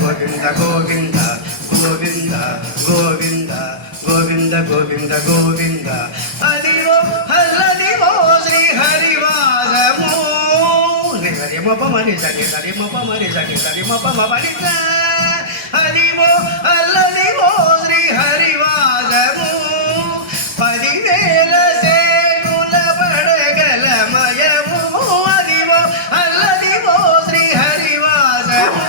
గోవింద గోవింద గోవింద గోవింద గోవింద గోవింద గోవింద అదివో హల్లదివో శ్రీ హరివాసము నిగరి మపమని సని సరి మపమని సని సరి మపమని అదివో హల్లదివో శ్రీ హరివాసము 10,000 సేనుల పడగలమయము అదివో హల్లదివో శ్రీ హరివాసము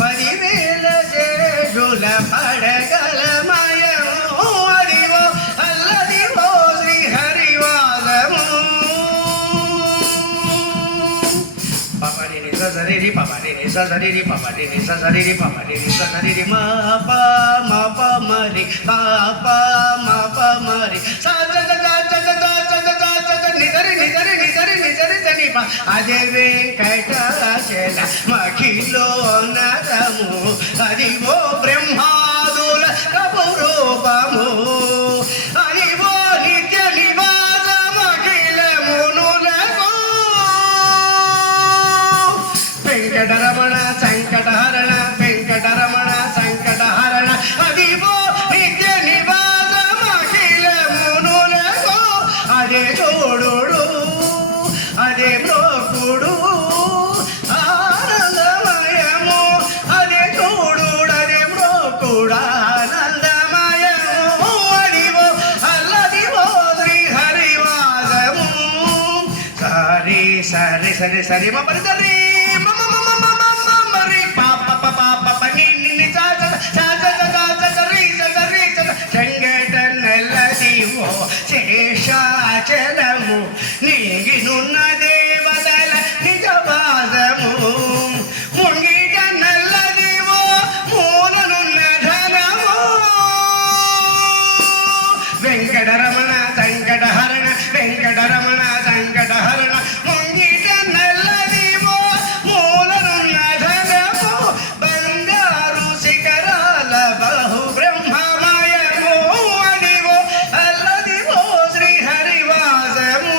10,000 సేనుల పడగలమయము అదివో హల్లదివో శ్రీ హరివాసము పపడిని ససరిరి పపడిని ససరిరి పపడిని ససరిరి పపడిని ససరిరి మా ప మ ప మరి పా ప మ ప మరి స జ జ జ జ జ జ జ జ నిదరి నిదరి నిదరి నిదరి జని ప అదే వెంకటాచల మఖిలో నరము అదివో బ్రహ్మాదుల కపురూపము అదివో నిత్య నివాస మఖిల మునులకు వెంకటరమణ సంకటహరణ వెంకటరమణ సంకటహరణ అదివో నిత్య నివాస మఖిల మునులకు అదే తోడుడు అదే బ్రోకుడు ఆనందమయము అదే తోడుడు అదే బ్రోకుడు ఆనందమయము అదివో అల్లదివో శ్రీ హరివాసము సరి సరి సరి సరి మపరి సరి శేషాచలము నీగినున్న దేవతల నిజవాసము ముంగిట నల్లదివో మూలనున్న ధనము వెంకటరమణ సంకటహరణ వెంకటరమణ సంకటహరణ ముంగిట నల్లదివో మూలనున్న ధనము బంగారు శిఖరాల బహు బ్రహ్మమయము అదివో అల్లదివో శ్రీ హరివాసము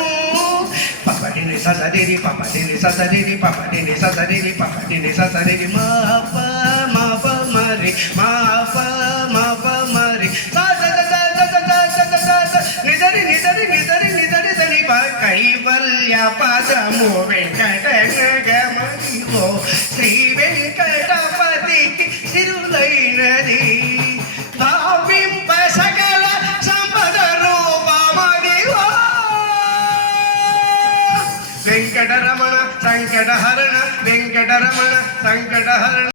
పపడిని ససరిరి పపడిని ససరిరి పపడిని ససరిరి పపడిని ససరిరి మా ప మ ప మరి మా ప మ ప మరి స జ జ జ జ జ జ జ నిదరి నిదరి నిదరి నిదరి దని ప కైవల్య పదము వెంకటగమనివో శ్రీ వెంకటపతికి సిరులైనది భావింప సకల సంపద రూపమదివో వెంకటరమణ సంకటహరణ వెంకటరమణ సంకటహరణ